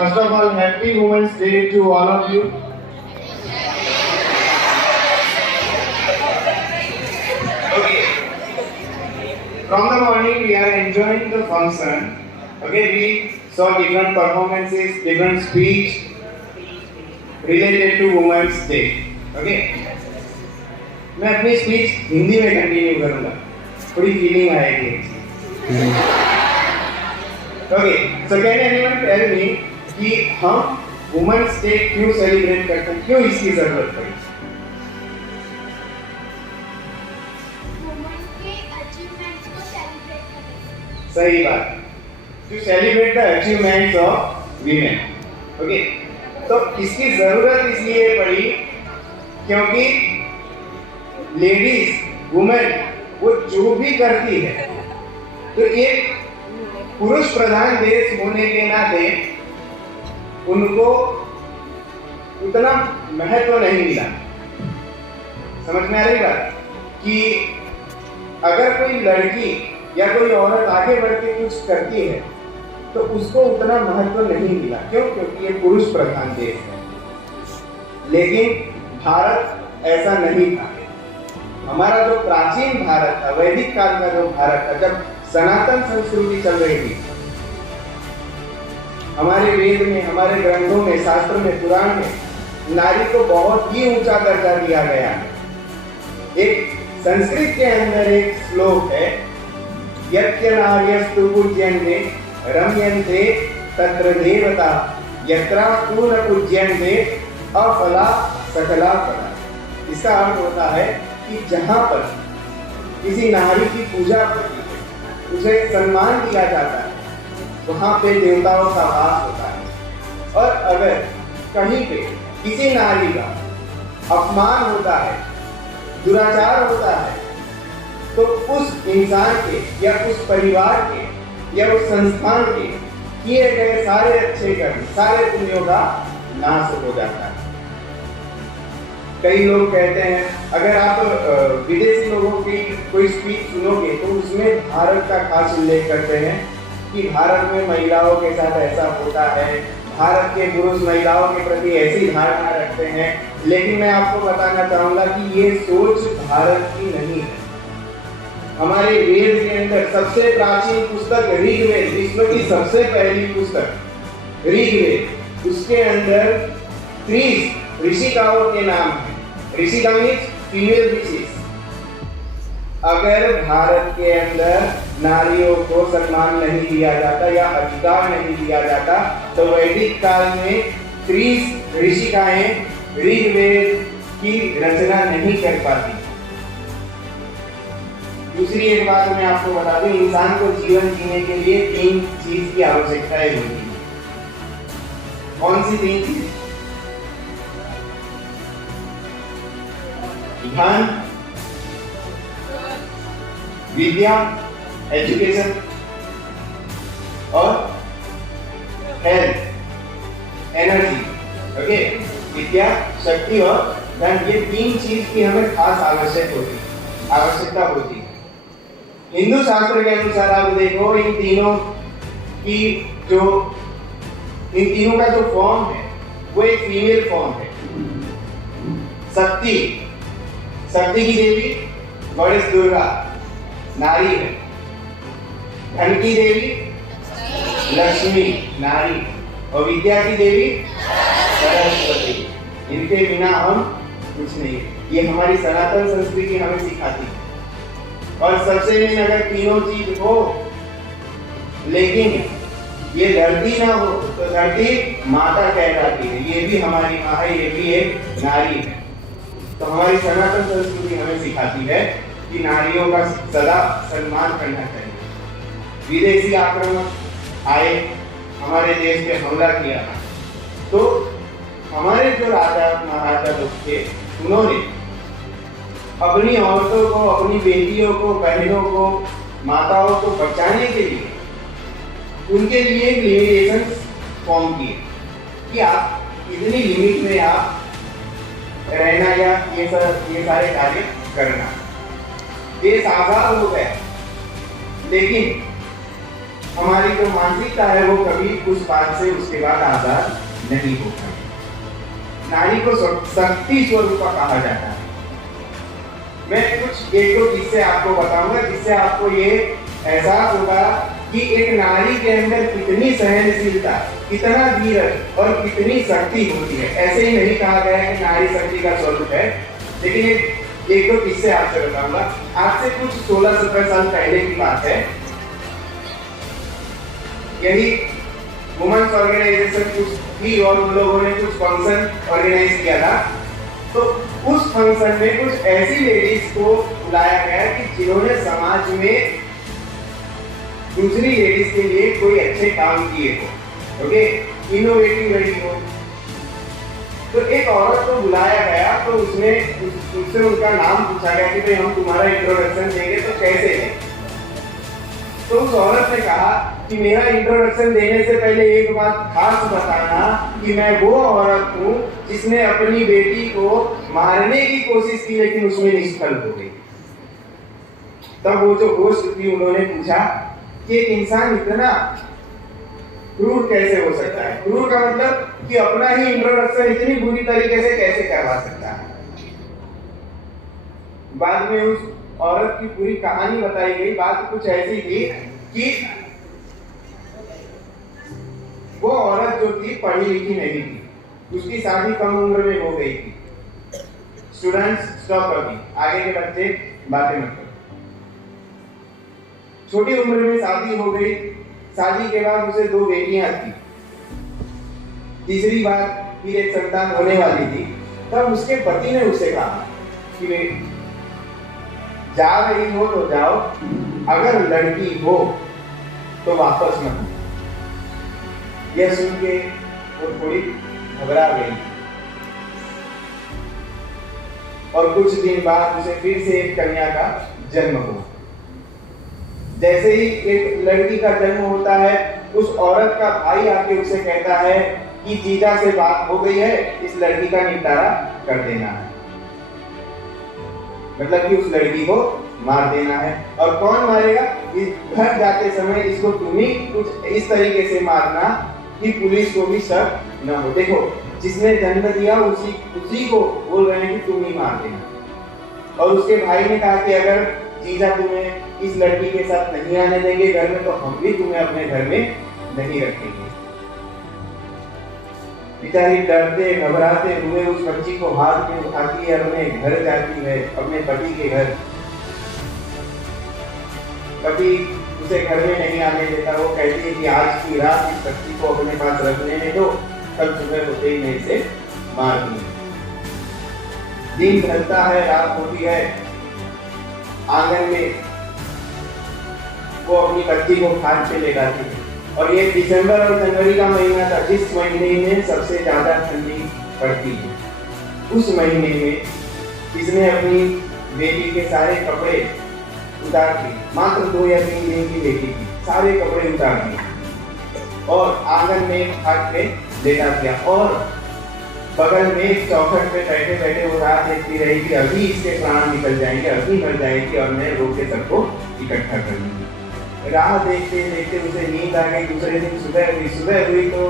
First of all, happy Women's Day to all of you. Okay. From the morning we are enjoying the function. Okay, we saw different performances, different speech related to Women's Day. Okay. मैं अपनी speech Hindi में continue करूंगा, थोड़ी feeling आएगी। Okay, so can anyone tell me कि हम women's day क्यों celebrate करते हैं, क्यों इसकी जरूरत पड़ी? वुमेन के अचीवमेंट्स को सेलिब्रेट करते हैं। सही बात, to celebrate the achievements of women. Okay, तो इसकी जरूरत इसलिए पड़ी क्योंकि लेडीज, वुमेन, वो जो भी करती है, तो एक पुरुष प्रधान देश होने के नाते उनको उतना महत्व नहीं मिला। समझ में आ रही बात कि अगर कोई लड़की या कोई औरत आगे बढ़ के कुछ करती है तो उसको उतना महत्व नहीं मिला। क्यों? क्योंकि ये पुरुष प्रधान देश है। लेकिन भारत ऐसा नहीं था। हमारा जो प्राचीन भारत था, वैदिक काल का जो भारत था, जब सनातन संस्कृति चल रही थी, हमारे वेद में, हमारे ग्रंथों में, शास्त्र में, पुराण में नारी को बहुत ही ऊंचा दर्जा दिया गया है। एक संस्कृत के अंदर एक श्लोक है, यत्य नार्यस्तु पूज्यन्ते रम्यन्ते तत्र देवता यत्रास्तु न पूज्यन्ते अफला सकला फला। इसका अर्थ होता है कि जहां पर किसी नारी की पूजा होती है, उसे सम्मान दिया जाता है, वहां पे देवताओं का वास होता है। और अगर कहीं पे किसी नारी का अपमान होता है, दुराचार होता है, तो उस इंसान के या उस परिवार के या उस संस्थान के किए गए सारे अच्छे कर्म, सारे पुण्यों का नाश हो जाता है। कई लोग कहते हैं, अगर आप विदेशी लोगों की कोई स्पीच सुनोगे तो उसमें भारत का खास उल्लेख करते हैं कि भारत में महिलाओं के साथ ऐसा होता है, भारत के पुरुष महिलाओं के प्रति ऐसी धारणा रखते हैं। लेकिन मैं आपको बताना चाहूंगा कि ये सोच भारत की नहीं है। हमारे वेद के अंदर सबसे प्राचीन पुस्तक ऋग्वेद, विश्व की सबसे पहली पुस्तक ऋग्वेद, उसके अंदर 30 ऋषिकाओं के नाम हैं। ऋषिका मीन्स फीमेल ऋषि। अगर भारत के अंदर नारियों को सम्मान नहीं दिया जाता या अधिकार नहीं दिया जाता तो वैदिक काल में 30 ऋषिकाएं ऋग्वेद की रचना नहीं कर पाती। दूसरी एक बात मैं आपको बता दूं, इंसान को जीवन जीने के लिए 3 चीज की आवश्यकता होती है। कौन सी 3 चीज? धन, विद्या, एजुकेशन और हेल्थ, एनर्जी। ओके, विद्या, शक्ति और धन, ये 3 चीज की हमें खास आवश्यकता होती है। हिंदू शास्त्र के अनुसार आप देखो, इन तीनों का जो फॉर्म है वो एक फीमेल फॉर्म है। शक्ति की देवी गॉडेस दुर्गा नारी है। धन की देवी लक्ष्मी नारी, और विद्या की देवी सरस्वती। इनके बिना हम कुछ नहीं। ये हमारी सनातन संस्कृति हमें सिखाती है। और सबसे मेन, अगर तीनों चीज हो लेकिन ये धरती ना हो तो धरती माता कहलाती है। ये भी हमारी माँ है, ये भी एक नारी है। तो हमारी सनातन संस्कृति हमें सिखाती है कि नारियों का सदा सम्मान करना चाहिए। विदेशी आक्रमण आए, हमारे देश पे हमला किया, तो हमारे जो राजा महाराजा लोग थे, उन्होंने अपनी औरतों को, अपनी बेटियों को, बहनों को, माताओं को बचाने के लिए उनके लिए एक लिमिटेशन फॉर्म किए कि आप इतनी लिमिट में आप रहना या ये सारे कार्य करना। देश आजाद हो गया, लेकिन हमारी जो मानसिकता है वो कभी उस बात से उसके बाद आजाद नहीं हो पाई। नारी को शक्ति स्वरूपा कहा जाता है। मैं कुछ एक दो किस्से आपको बताऊंगा जिससे आपको ये एहसास होगा कि एक नारी के अंदर कितनी सहनशीलता, कितना धीरज और कितनी शक्ति होती है। ऐसे ही नहीं कहा गया है कि नारी शक्ति का स्वरूप है, लेकिन एक दो किस्से आपसे बताऊंगा। आज से कुछ 16-17 साल पहले की बात है। यही वुमेन्स ऑर्गेनाइजेशन कुछ थी और उन लोगों ने कुछ फंक्शन ऑर्गेनाइज किया था। तो उस फंक्शन में कुछ ऐसी लेडीज को बुलाया गया कि जिन्होंने समाज में दूसरी लेडीज के लिए कोई अच्छे काम किए हो, ओके, इनोवेटिव रही हो। तो एक औरत को बुलाया गया तो उससे उनका नाम पूछा गया कि भाई हम तुम्हारा इंट्रोडक्शन देंगे तो कैसे है। तो उस औरत ने कहा कि मेरा इंट्रोडक्शन देने से पहले एक बात खास बताना कि मैं वो औरत हूँ जिसने अपनी बेटी को मारने की कोशिश की लेकिन उसमें निष्फल हो गई। तब वो जो होस्ट थी उन्होंने पूछा कि एक इंसान इतना क्रूर कैसे हो सकता है। क्रूर का मतलब कि अपना ही इंट्रोडक्शन इतनी बुरी तरीके से कैसे करवा सकता है। बाद में उस औरत की पूरी कहानी बताई गई। बात कुछ ऐसी थी कि वो औरत जो थी पढ़ी लिखी नहीं थी, उसकी शादी कम उम्र में हो गई थी। स्टूडेंट्स स्टॉप अभी, आगे के बच्चे बातें मत करो। छोटी उम्र में शादी हो गई। शादी के बाद उसे 2 बेटियां थी। तीसरी बार फिर एक संतान होने वाली थी। तब उसके पति ने उसे कहा कि जा रही हो तो जाओ, अगर लड़की हो तो वापस मत। यह सुन के वो थोड़ी घबरा गई और कुछ दिन बाद उसे फिर से एक कन्या का जन्म हुआ। जैसे ही एक लड़की का जन्म होता है, उस औरत का भाई आके उसे कहता है कि जीजा से बात हो गई है, इस लड़की का निपटारा कर देना है। मतलब कि उस लड़की को मार देना है। और कौन मारेगा? घर जाते समय इसको तुम ही कुछ इस तरीके से मारना कि पुलिस को भी शक न हो। देखो, जिसने जन्म दिया उसी को बोल रहे हैं कि तुम ही मार देना। और उसके भाई ने कहा कि अगर जीजा तुम्हें इस लड़की के साथ नहीं आने देंगे घर में, तो हम भी तुम्हें अपने घर में नहीं रखेंगे। बेचारी डरते घबराते हुए उस बच्ची को हाथ में उठाती है, अपने घर जाती है, अपने पति के घर। पति उसे घर में नहीं आने देता। वो कहती है कि आज की रात इस बच्ची को अपने पास रखने में दो, कल सुबह होते ही मैं इसे मार दूंगी। दिन ढलता है, रात होती है। आंगन में वो अपनी बच्ची को खाट पे ले जाती है। और ये दिसंबर और जनवरी का महीना था, जिस महीने में सबसे ज्यादा ठंडी पड़ती है। उस महीने में इसने अपनी बेटी के सारे कपड़े उतार दिए। मात्र 2 या 3 दिन की बेटी थी, सारे कपड़े उतार दिए और आंगन में खाट पे लेटा दिया। और बगल में एक चौखट पे बैठे बैठे वो राह देखती रही कि अभी इसके प्राण निकल जाएंगे, अभी मर जाएगी और मैं रोक के सबको इकट्ठा कर लूंगी। राह देखते देखते उसे नींद आ गई। दूसरे दिन सुबह हुई तो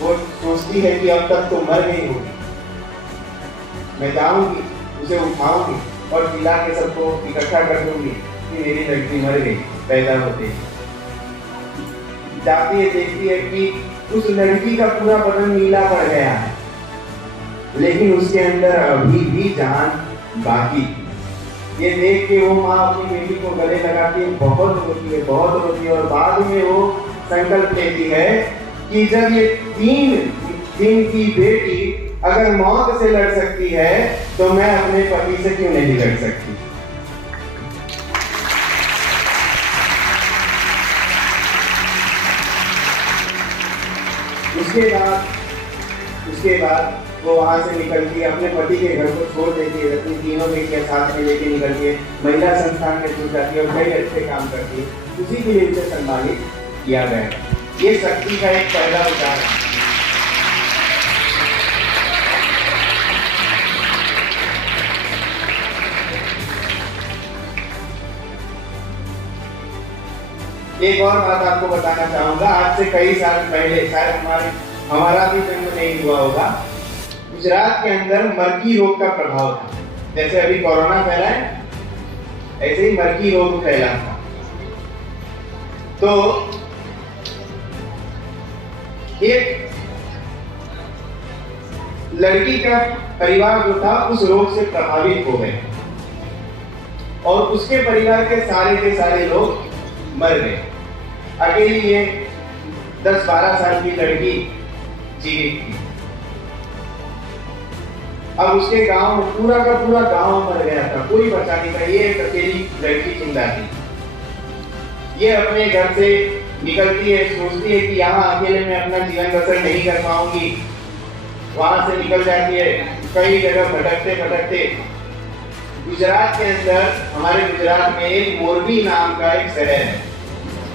वो सोचती है कि अब तक तो मर गई होगी। मैं जाऊंगी, उसे उठाऊंगी और खिला के सबको इकट्ठा कर दूंगी कि मेरी लड़की मर गई पैदा होते ही। जाती है, देखती है कि उस लड़की का पूरा बदन नीला पड़ गया है, लेकिन उसके अंदर अभी भी जान बाकी थी। ये देख के वो माँ अपनी बेटी को गले लगाती है, बहुत रोती है और बाद में वो संकल्प लेती है कि जब ये 3 दिन की बेटी अगर मौत से लड़ सकती है तो मैं अपने पति से क्यों नहीं लड़ सकती। उसके बाद वो वहां से निकलती है, अपने पति के घर को छोड़ देती है, अपनी 3 बेटियां साथ में लेके निकलती है, महिला संस्थान में जुट जाती है और कई अच्छे काम करती है। उसी के लिए उसे सम्मानित किया गया। ये शक्ति का एक पहला उदाहरण है। एक और बात आपको बताना चाहूंगा, आज से कई साल पहले, शायद हमारा भी जन्म नहीं हुआ होगा, गुजरात के अंदर मर्की रोग का प्रभाव था। जैसे अभी कोरोना फैला है, ऐसे ही मर्की रोग फैला था। तो एक लड़की का परिवार जो था उस रोग से प्रभावित हो गए और उसके परिवार के सारे लोग मर गए। अकेली ये 10-12 साल की लड़की जीवित थी। अब उसके गांव में पूरा का पूरा गांव मर गया था, कोई बचा नहीं था। ये अकेली लड़की जिंदा थी। ये अपने घर से निकलती है, सोचती है कि यहाँ अकेले में अपना जीवन बसर नहीं कर पाऊंगी। वहां से निकल जाती है, कई जगह भटकते भटकते गुजरात के अंदर, हमारे गुजरात में एक मोरबी नाम का एक शहर है,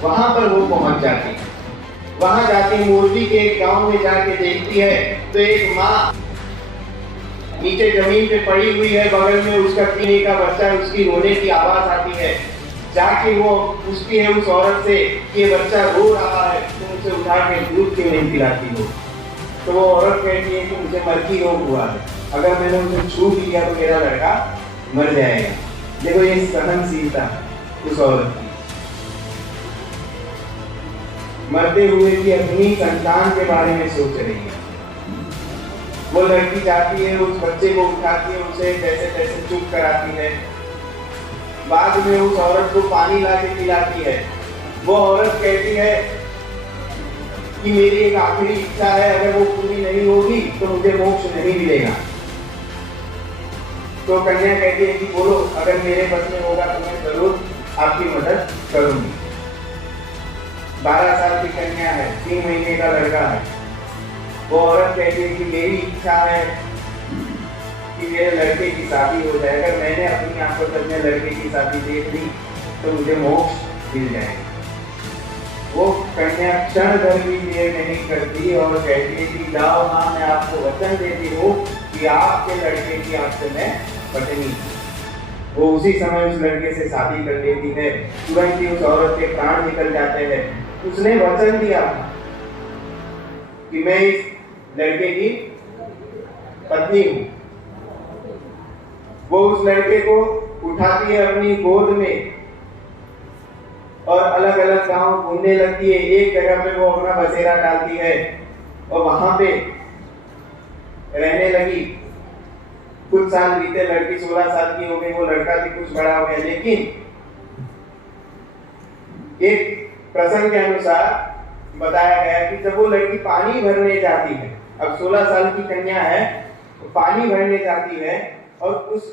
वहां पर वो पहुंच जाती है। वहां जाके मोरबी के एक गांव में जाके देखती है तो एक माँ नीचे जमीन पे पड़ी हुई है, बगल में उसका पीने का बच्चा, उसकी रोने की आवाज आती है। जाके वो पूछती है उस औरत से कि ये बच्चा रो रहा है, तुम उसे उठा के दूध क्यों नहीं पिलाती हो? तो वो औरत कहती है कि मुझे मर्की रोग हुआ है, अगर मैंने उसे छू लिया तो मेरा लड़का मर जाएगा। देखो ये सहनशीलता उस औरत की, मरते हुए की अपनी संतान के बारे में सोच रही है। वो लड़की जाती है, उस बच्चे को उठाती है, उसे जैसे तैसे चुप कराती है। बाद में उस औरत को पानी ला के पिलाती है। वो औरत कहती है कि मेरी एक आखिरी इच्छा है, अगर वो पूरी नहीं होगी तो मुझे मोक्ष नहीं मिलेगा। तो कन्या कहती है कि बोलो, अगर मेरे बस में होगा तो मैं जरूर आपकी मदद करूंगी। 12 साल की कन्या है, 3 महीने का लड़का है। वो औरत कहती है कि मेरी इच्छा है कि मेरे लड़के की शादी हो जाए, अगर मैंने अपनी आंखों से अपने लड़के की शादी देख ली तो मुझे मोक्ष मिल जाएगा। वो कन्या क्षण भर भी देर नहीं करती और कहती है कि जाओ माँ, मैं आपको वचन देती हूँ कि आपके लड़के की आपसे मैं पत्नी। वो उसी समय उस लड़के से शादी कर लेती है। तुरंत ही उस औरत के प्राण निकल जाते हैं। उसने वचन दिया कि मैं इस लड़के की पत्नी हूँ। वो उस लड़के को उठाती है अपनी गोद में और अलग अलग गांव घूमने लगती है। एक जगह पे वो अपना बसेरा डालती है और वहां पे रहने लगी। कुछ साल बीते, लड़की 16 साल की हो गई, वो लड़का भी कुछ बड़ा हो गया। लेकिन एक प्रसंग के अनुसार बताया गया कि जब वो लड़की पानी भरने जाती है, अब 16 साल की कन्या है, तो पानी भरने जाती है और उस